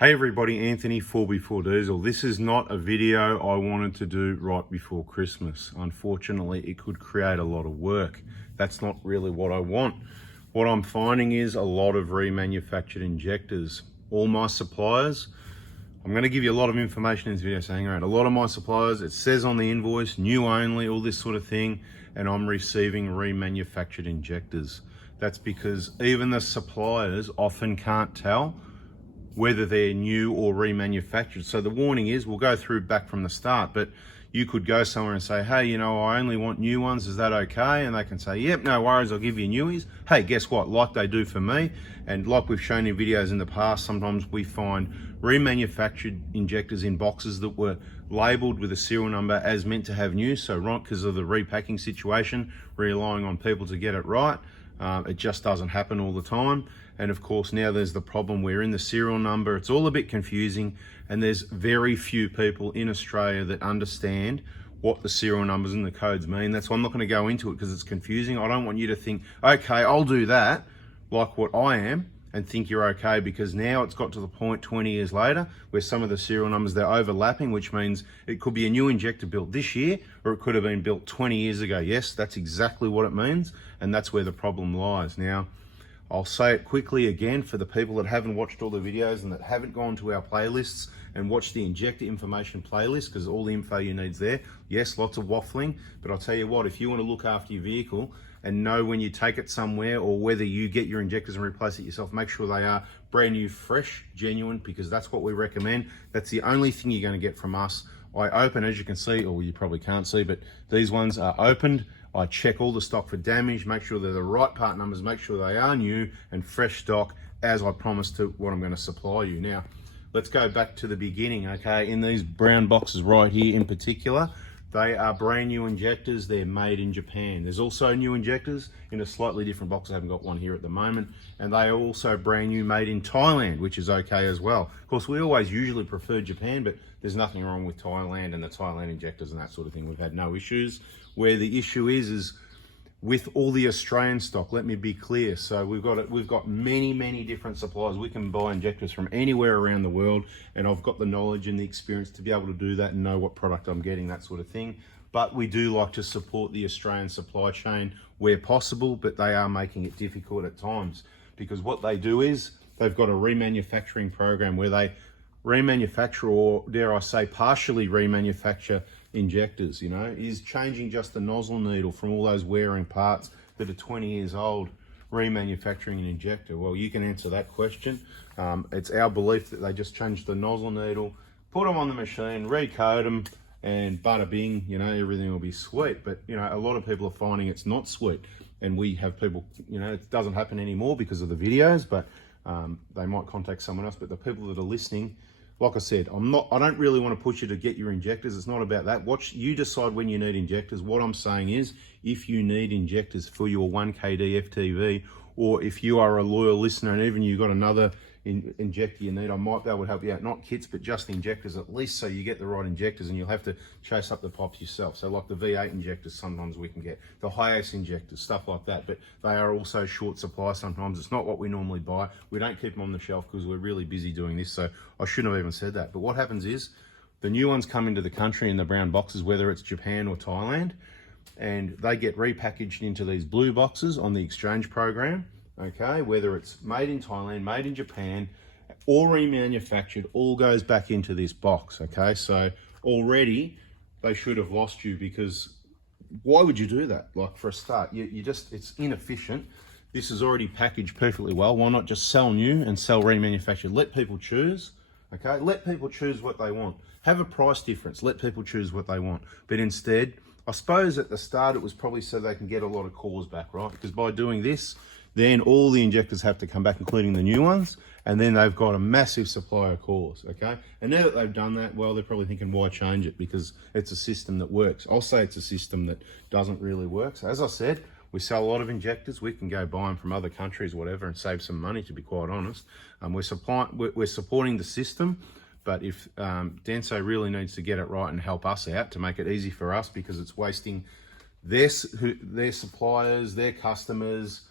Hey everybody, Anthony 4x4 Diesel. This is not a video I wanted to do right before Christmas. Unfortunately, it could create a lot of work. That's not really what I want. What I'm finding is a lot of remanufactured injectors. All my suppliers, I'm going to give you a lot of information in this video, so hang around. A lot of my suppliers, it says on the invoice, new only, all this sort of thing, and I'm receiving remanufactured injectors. That's because even the suppliers often can't tell whether they're new or remanufactured. So the warning is, we'll go through back from the start, but you could go somewhere and say, hey, you know, I only want new ones, is that okay? And they can say, yep, no worries, I'll give you newies. Hey, guess what? Like they do for me, and like we've shown in videos in the past, sometimes we find remanufactured injectors in boxes that were labeled with a serial number as meant to have new, so right, because of the repacking situation, relying on people to get it right. It just doesn't happen all the time. And of course, now there's the problem where in the serial number, it's all a bit confusing, and there's very few people in Australia that understand what the serial numbers and the codes mean. That's why I'm not going to go into it, because it's confusing. I don't want you to think, okay, I'll do that, like what I am, and think you're okay, because now it's got to the point 20 years later where some of the serial numbers, they're overlapping, which means it could be a new injector built this year, or it could have been built 20 years ago. Yes, that's exactly what it means, and that's where the problem lies. Now, I'll say it quickly again for the people that haven't watched all the videos and that haven't gone to our playlists and watched the injector information playlist, because all the info you need's there. Yes, lots of waffling, but I'll tell you what, if you want to look after your vehicle and know when you take it somewhere or whether you get your injectors and replace it yourself, make sure they are brand new, fresh, genuine, because that's what we recommend. That's the only thing you're going to get from us. I open, as you can see, or you probably can't see, but these ones are opened. I check all the stock for damage, make sure they're the right part numbers, make sure they are new and fresh stock, as I promised to what I'm going to supply you. Now, let's go back to the beginning, okay? In these brown boxes right here in particular, they are brand new injectors. They're made in Japan. There's also new injectors in a slightly different box. I haven't got one here at the moment. And they are also brand new, made in Thailand, which is okay as well. Of course, we always usually prefer Japan, but there's nothing wrong with Thailand and the Thailand injectors and that sort of thing. We've had no issues. Where the issue is with all the Australian stock. Let me be clear. So we've got many different suppliers. We can buy injectors from anywhere around the world, and I've got the knowledge and the experience to be able to do that and know what product I'm getting, that sort of thing. But we do like to support the Australian supply chain where possible, but they are making it difficult at times, because what they do is they've got a remanufacturing program where they remanufacture, or dare I say partially remanufacture, injectors. You know, is changing just the nozzle needle from all those wearing parts that are 20 years old, remanufacturing an injector? Well, you can answer that question. It's our belief that they just change the nozzle needle, put them on the machine, recode them, and bada bing, you know, everything will be sweet. But you know, a lot of people are finding it's not sweet, and we have people, you know, it doesn't happen anymore because of the videos, but they might contact someone else. But the people that are listening, like I said, I don't really want to push you to get your injectors. It's not about that. You decide when you need injectors. What I'm saying is, if you need injectors for your 1KD FTV, or if you are a loyal listener and even you've got another injector you need, I might be able to help you out. Not kits, but just the injectors, at least, so you get the right injectors, and you'll have to chase up the pops yourself. So like the V8 injectors, sometimes we can get the high-ace injectors, stuff like that, but they are also short supply sometimes. It's not what we normally buy. We don't keep them on the shelf because we're really busy doing this, so I shouldn't have even said that. But what happens is, the new ones come into the country in the brown boxes, whether it's Japan or Thailand, and they get repackaged into these blue boxes on the exchange program. Okay, whether it's made in Thailand, made in Japan, or remanufactured, all goes back into this box. Okay, so already they should have lost you, because why would you do that? Like, for a start, you just, it's inefficient. This is already packaged perfectly well. Why not just sell new and sell remanufactured? Let people choose. Okay, let people choose what they want. Have a price difference. Let people choose what they want. But instead, I suppose at the start it was probably so they can get a lot of cores back, right? Because by doing this, then all the injectors have to come back, including the new ones, and then they've got a massive supply of cores, okay? And now that they've done that, well, they're probably thinking, why change it? Because it's a system that works. I'll say it's a system that doesn't really work. So as I said, we sell a lot of injectors. We can go buy them from other countries, whatever, and save some money, to be quite honest. We're supporting the system, but if Denso really needs to get it right and help us out to make it easy for us, because it's wasting their suppliers, their customers,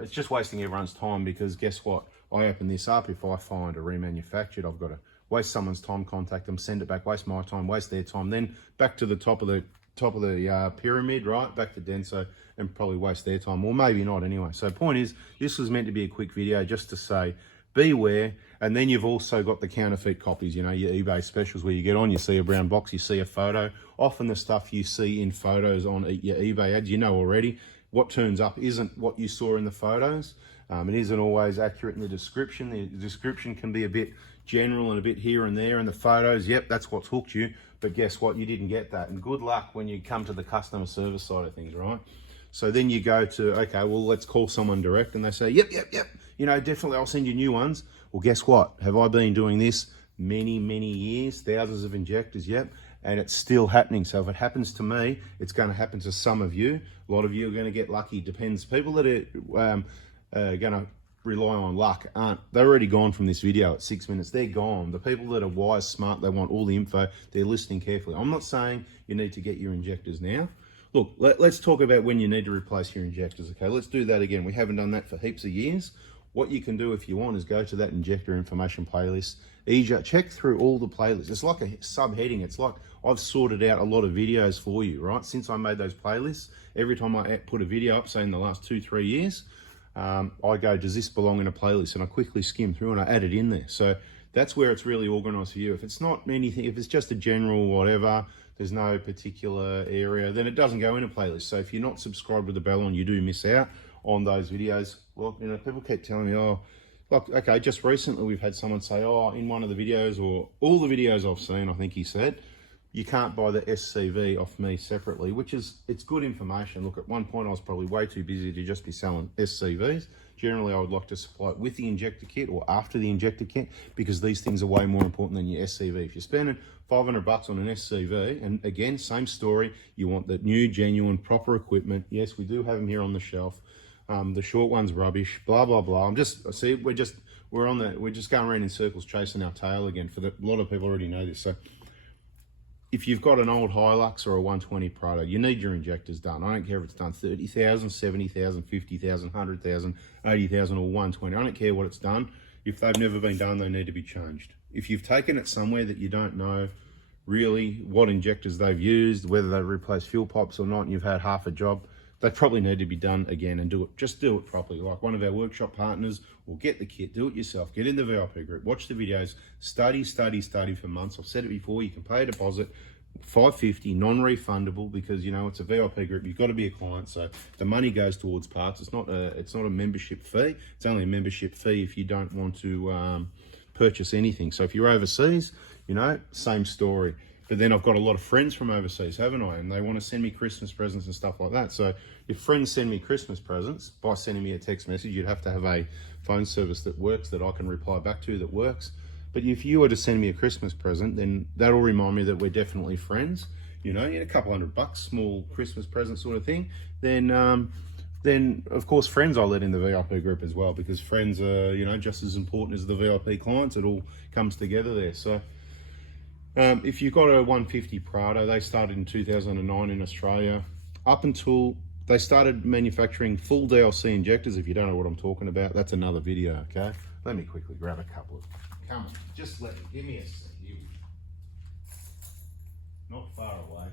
it's just wasting everyone's time, because guess what? I open this up. If I find a remanufactured, I've got to waste someone's time, contact them, send it back, waste my time, waste their time, then back to the top of the pyramid, right? Back to Denso, and probably waste their time, or maybe not anyway. So point is, this was meant to be a quick video just to say, beware. And then you've also got the counterfeit copies, you know, your eBay specials where you get on, you see a brown box, you see a photo. Often the stuff you see in photos on your eBay ads, you know already, what turns up isn't what you saw in the photos. It isn't always accurate in the description. The description can be a bit general and a bit here and there, and the photos, yep, that's what's hooked you. But guess what? You didn't get that. And good luck when you come to the customer service side of things, right? So then you go to, okay, well, let's call someone direct, and they say, yep, you know, definitely I'll send you new ones. Well, guess what? Have I been doing this many years, thousands of injectors, yep, and it's still happening. So if it happens to me, it's going to happen to some of you. A lot of you are going to get lucky. Depends. People that are going to rely on luck aren't. They're already gone from this video at 6 minutes. They're gone. The people that are wise, smart, they want all the info, they're listening carefully. I'm not saying you need to get your injectors now. Look, let's talk about when you need to replace your injectors, okay? Let's do that again. We haven't done that for heaps of years. What you can do if you want is go to that injector information playlist. Check through all the playlists. It's like a subheading. It's like I've sorted out a lot of videos for you, right? Since I made those playlists, every time I put a video up, say in the last 2-3 years, I go, does this belong in a playlist? And I quickly skim through and I add it in there. So that's where it's really organized for you. If it's not anything, if it's just a general whatever, there's no particular area, then it doesn't go in a playlist. So if you're not subscribed with the bell on, you do miss out on those videos. Well, you know, people keep telling me, oh, like, okay, just recently we've had someone say, oh, in one of the videos, or all the videos I've seen, I think he said, you can't buy the SCV off me separately, which is, it's good information. Look, at one point I was probably way too busy to just be selling SCVs. Generally, I would like to supply it with the injector kit or after the injector kit, because these things are way more important than your SCV. If you're spending $500 on an SCV, and again, same story, you want the new, genuine, proper equipment. Yes, we do have them here on the shelf. The short one's rubbish, blah, blah, blah. We're just going around in circles chasing our tail again. A lot of people already know this. So if you've got an old Hilux or a 120 Prado, you need your injectors done. I don't care if it's done 30,000, 70,000, 50,000, 100,000, 80,000 or 120. I don't care what it's done. If they've never been done, they need to be changed. If you've taken it somewhere that you don't know really what injectors they've used, whether they replace fuel pipes or not, and you've had half a job, they probably need to be done again, and just do it properly. Like one of our workshop partners will get the kit, do it yourself, get in the VIP group, watch the videos, study for months. I've said it before, you can pay a deposit, $550, non-refundable, because you know it's a VIP group. You've got to be a client, so the money goes towards parts. It's not a membership fee. It's only a membership fee if you don't want to purchase anything. So if you're overseas, you know, same story. But then I've got a lot of friends from overseas, haven't I? And they want to send me Christmas presents and stuff like that. So if friends send me Christmas presents by sending me a text message, you'd have to have a phone service that works, that I can reply back to, that works. But if you were to send me a Christmas present, then that'll remind me that we're definitely friends. You know, a couple $100, small Christmas present sort of thing. Then of course friends I let in the VIP group as well, because friends are, you know, just as important as the VIP clients. It all comes together there. So if you've got a 150 Prado, they started in 2009 in Australia. Up until they started manufacturing full DLC injectors, if you don't know what I'm talking about, that's another video, okay? Let me quickly grab a couple of, come on, just give me a sec. Not far away.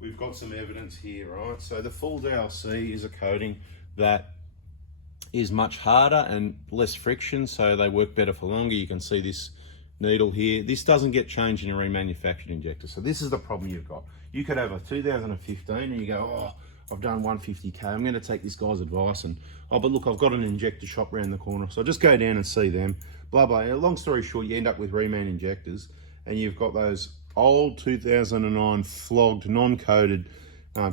We've got some evidence here, right? So the full DLC is a coating that is much harder and less friction, so they work better for longer. You can see this needle here. This doesn't get changed in a remanufactured injector. So this is the problem you've got. You could have a 2015 and you go, oh, I've done 150K. I'm going to take this guy's advice, and oh, but look, I've got an injector shop around the corner. So I just go down and see them, blah, blah. Long story short, you end up with reman injectors, and you've got those old 2009 flogged, non-coated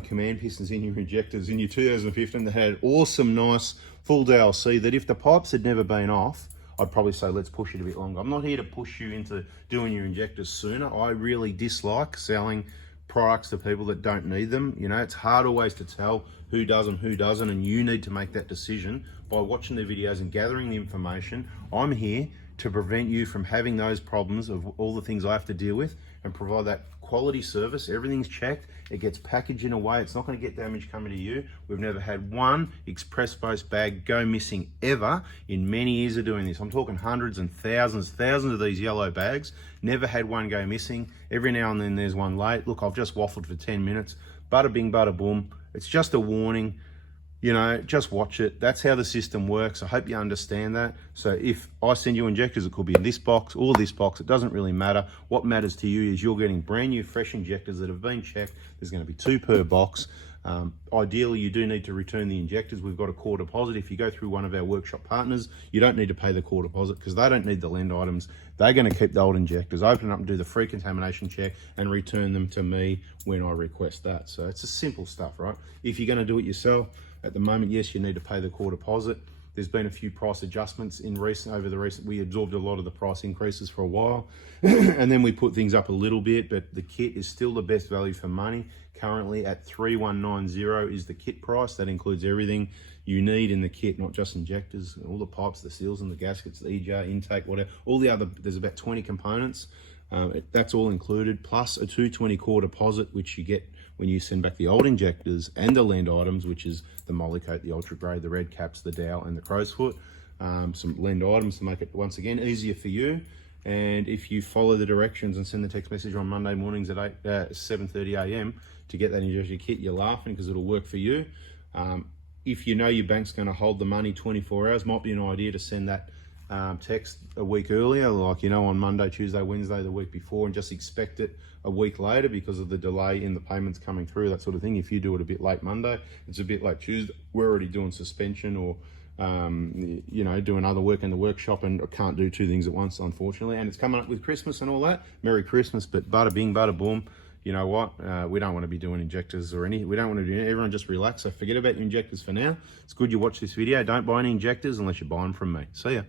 command pistons in your injectors. In your 2015, they had awesome, nice, full DLC that if the pipes had never been off, I'd probably say, let's push it a bit longer. I'm not here to push you into doing your injectors sooner. I really dislike selling products to people that don't need them. You know, it's hard always to tell who does and who doesn't, and you need to make that decision by watching the videos and gathering the information. I'm here to prevent you from having those problems of all the things I have to deal with, and provide that quality service. Everything's checked, it gets packaged in a way it's not going to get damage coming to you. We've never had one express post bag go missing ever in many years of doing this. I'm talking hundreds and thousands of these yellow bags. Never had one go missing. Every now and then there's one late. Look, I've just waffled for 10 minutes. Bada bing, bada boom. It's just a warning. You know, just watch it. That's how the system works. I hope you understand that. So if I send you injectors, it could be in this box or this box. It doesn't really matter. What matters to you is you're getting brand new, fresh injectors that have been checked. There's going to be 2 per box. Ideally, you do need to return the injectors. We've got a core deposit. If you go through one of our workshop partners, you don't need to pay the core deposit because they don't need the lend items. They're going to keep the old injectors, open up and do the free contamination check and return them to me when I request that. So it's a simple stuff, right? If you're going to do it yourself, at the moment, yes, you need to pay the core deposit. There's been a few price adjustments in we absorbed a lot of the price increases for a while and then we put things up a little bit, but the kit is still the best value for money. Currently at 3190 is the kit price. That includes everything you need in the kit, not just injectors, all the pipes, the seals and the gaskets, the EJ, intake, whatever, all the other, there's about 20 components. That's all included, plus a 220 core deposit, which you get when you send back the old injectors and the lend items, which is the Molycoat, the Ultra Grade, the red caps, the dowel and the crow's foot. Some lend items to make it, once again, easier for you. And if you follow the directions and send the text message on Monday mornings at 7:30 a.m. to get that injection kit, you're laughing because it'll work for you. If you know your bank's going to hold the money 24 hours, might be an idea to send that text a week earlier, like, you know, on Monday, Tuesday, Wednesday, the week before, and just expect it a week later because of the delay in the payments coming through, that sort of thing. If you do it a bit late Monday, it's a bit late Tuesday, we're already doing suspension or you know, doing other work in the workshop, and I can't do 2 things at once, unfortunately. And it's coming up with Christmas and all that. Merry Christmas, but bada bing, bada boom. You know what? We don't want to be doing injectors or we don't want to do it. Everyone just relax. So forget about your injectors for now. It's good you watch this video. Don't buy any injectors unless you buy them from me. See ya.